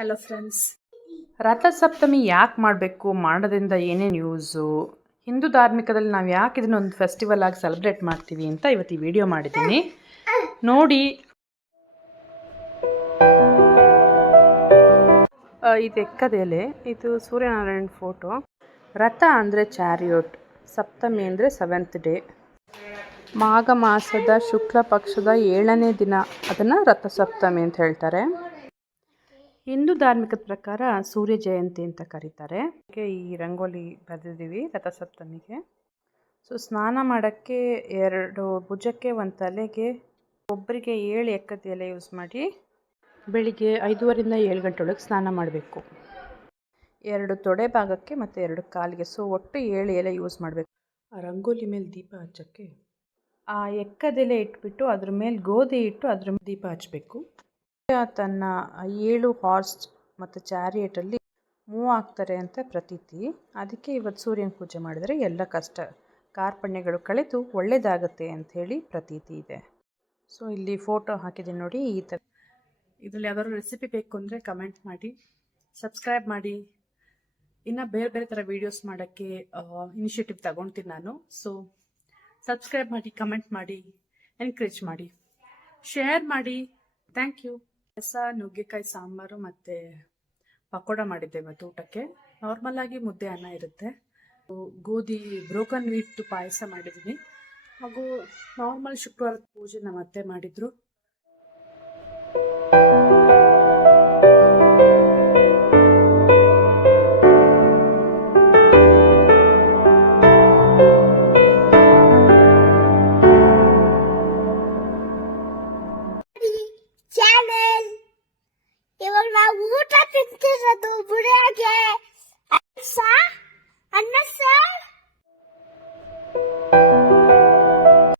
Hello friends, Rathasaptami ಯಾಕೆ ಮಾಡಬೇಕು, ಮಾಡೋದ್ರಿಂದ ಏನೇನು ಯೂಸು, ಹಿಂದೂ ಧಾರ್ಮಿಕದಲ್ಲಿ ನಾವು ಯಾಕೆ ಇದನ್ನೊಂದು ಫೆಸ್ಟಿವಲ್ ಆಗಿ ಸೆಲೆಬ್ರೇಟ್ ಮಾಡ್ತೀವಿ ಅಂತ ಇವತ್ತು ಈ ವಿಡಿಯೋ ಮಾಡಿದ್ದೀನಿ ನೋಡಿ. ಇದು ಎಕ್ಕದ ಎಲೆ, ಇದು ಸೂರ್ಯನಾರಾಯಣ ಫೋಟೋ. ರಥ ಅಂದರೆ ಚಾರಿಯೋಟ್, ಸಪ್ತಮಿ ಅಂದರೆ 7th ಡೇ, ಮಾಘ ಮಾಸದ ಶುಕ್ಲ ಪಕ್ಷದ 7ನೇ ದಿನ, ಅದನ್ನು ರಥಸಪ್ತಮಿ ಅಂತ ಹೇಳ್ತಾರೆ. ಹಿಂದೂ ಧಾರ್ಮಿಕದ ಪ್ರಕಾರ ಸೂರ್ಯ ಜಯಂತಿ ಅಂತ ಕರೀತಾರೆ. ಈ ರಂಗೋಲಿ ಬರೆದಿದ್ದೀವಿ ರಥಸಪ್ತಮಿಗೆ. ಸೊ ಸ್ನಾನ ಮಾಡೋಕ್ಕೆ 2 ಭುಜಕ್ಕೆ 1 ತಲೆಗೆ ಒಬ್ಬರಿಗೆ 7 ಎಕ್ಕದ ಎಲೆ ಯೂಸ್ ಮಾಡಿ ಬೆಳಿಗ್ಗೆ 5:30 7 ಗಂಟೆ ಒಳಗೆ ಸ್ನಾನ ಮಾಡಬೇಕು. 2 ತೊಡೆ ಭಾಗಕ್ಕೆ ಮತ್ತು 2 ಕಾಲಿಗೆ, ಸೊ ಒಟ್ಟು 7 ಎಲೆ ಯೂಸ್ ಮಾಡಬೇಕು. ಆ ರಂಗೋಲಿ ಮೇಲೆ ದೀಪ ಹಚ್ಚೋಕ್ಕೆ ಆ ಎಕ್ಕದೆಲೆ ಇಟ್ಬಿಟ್ಟು ಅದ್ರ ಮೇಲೆ ಗೋಧಿ ಇಟ್ಟು ಅದ್ರ ಮೇಲೆ ದೀಪ ಹಚ್ಚಬೇಕು. ತನ್ನ 7 ಹಾರ್ಸ್ ಮತ್ತು ಚಾರಿಯೇಟಲ್ಲಿ ಮೂವ್ ಆಗ್ತಾರೆ ಅಂತ ಪ್ರತೀತಿ. ಅದಕ್ಕೆ ಇವತ್ತು ಸೂರ್ಯನ ಪೂಜೆ ಮಾಡಿದರೆ ಎಲ್ಲ ಕಷ್ಟ ಕಾರ್ಪಣ್ಯಗಳು ಕಳೆದು ಒಳ್ಳೆಯದಾಗುತ್ತೆ ಅಂಥೇಳಿ ಪ್ರತೀತಿ ಇದೆ. ಸೊ ಇಲ್ಲಿ ಫೋಟೋ ಹಾಕಿದ್ದೀನಿ ನೋಡಿ. ಈ ಥರ ಇದರಲ್ಲಿ ಯಾವ್ದಾದ್ರು ರೆಸಿಪಿ ಬೇಕು ಅಂದರೆ ಕಮೆಂಟ್ ಮಾಡಿ, ಸಬ್ಸ್ಕ್ರೈಬ್ ಮಾಡಿ. ಇನ್ನು ಬೇರೆ ಬೇರೆ ಥರ ವೀಡಿಯೋಸ್ ಮಾಡೋಕ್ಕೆ ಇನಿಷಿಯೇಟಿವ್ ತಗೊಳ್ತೀನಿ ನಾನು. ಸೊ ಸಬ್ಸ್ಕ್ರೈಬ್ ಮಾಡಿ, ಕಮೆಂಟ್ ಮಾಡಿ, ಎನ್ಕರೇಜ್ ಮಾಡಿ, ಶೇರ್ ಮಾಡಿ. Thank you. ನುಗ್ಗೆಕಾಯಿ ಸಾಂಬಾರು ಮತ್ತು ಪಕೋಡ ಮಾಡಿದ್ದೆ ಇವತ್ತು ಊಟಕ್ಕೆ. ನಾರ್ಮಲಾಗಿ ಮುದ್ದೆ ಅನ್ನ ಇರುತ್ತೆ. ಗೋಧಿ ಬ್ರೋಕನ್ ವೀಟ್ ಪಾಯಸ ಮಾಡಿದ್ದೀನಿ. ಹಾಗೂ ನಾರ್ಮಲ್ ಶುಕ್ರವಾರದ ಪೂಜೆ ನಮ್ಮ ಅತ್ತೆ ಮಾಡಿದರು.